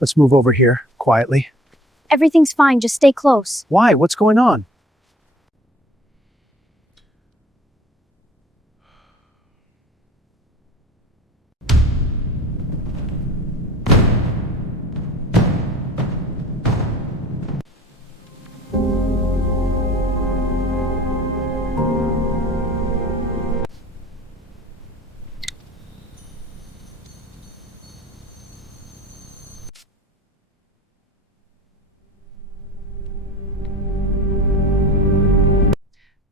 Let's move over here, quietly. Everything's fine, just stay close. Why? What's going on?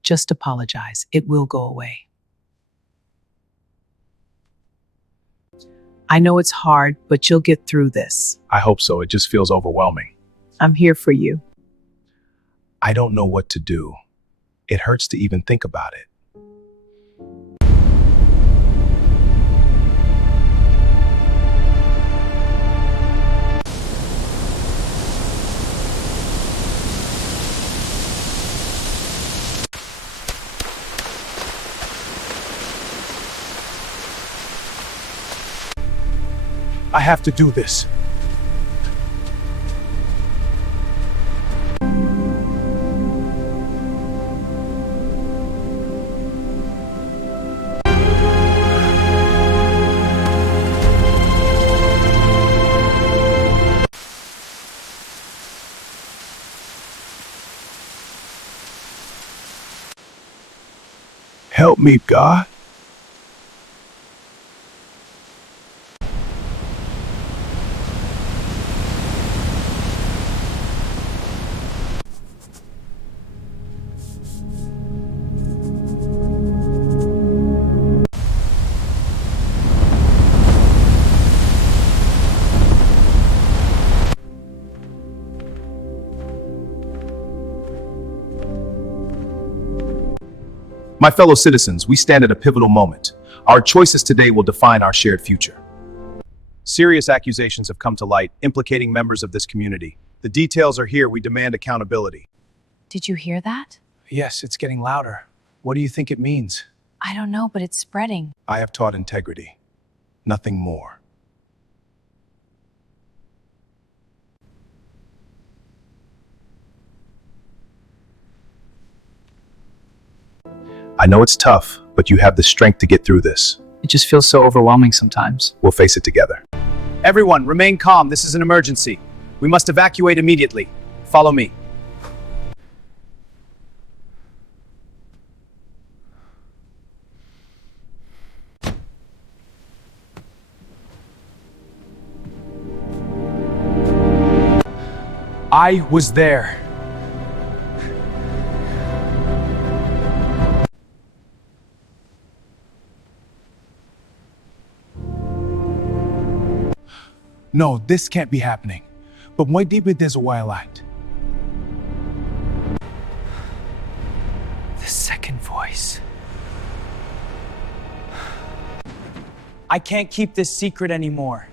Just apologize. It will go away. I know it's hard, but you'll get through this. I hope so. It just feels overwhelming. I'm here for you. I don't know what to do. It hurts to even think about it. I have to do this. Help me, God. My fellow citizens, we stand at a pivotal moment. Our choices today will define our shared future. Serious accusations have come to light, implicating members of this community. The details are here. We demand accountability. Did you hear that? Yes, it's getting louder. What do you think it means? I don't know, but it's spreading. I have taught integrity. Nothing more. I know it's tough, but you have the strength to get through this. It just feels so overwhelming sometimes. We'll face it together. Everyone, remain calm. This is an emergency. We must evacuate immediately. Follow me. I was there. No, this can't be happening. But why deep it is a while act? The second voice. I can't keep this secret anymore.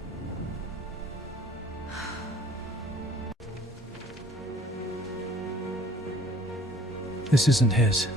This isn't his.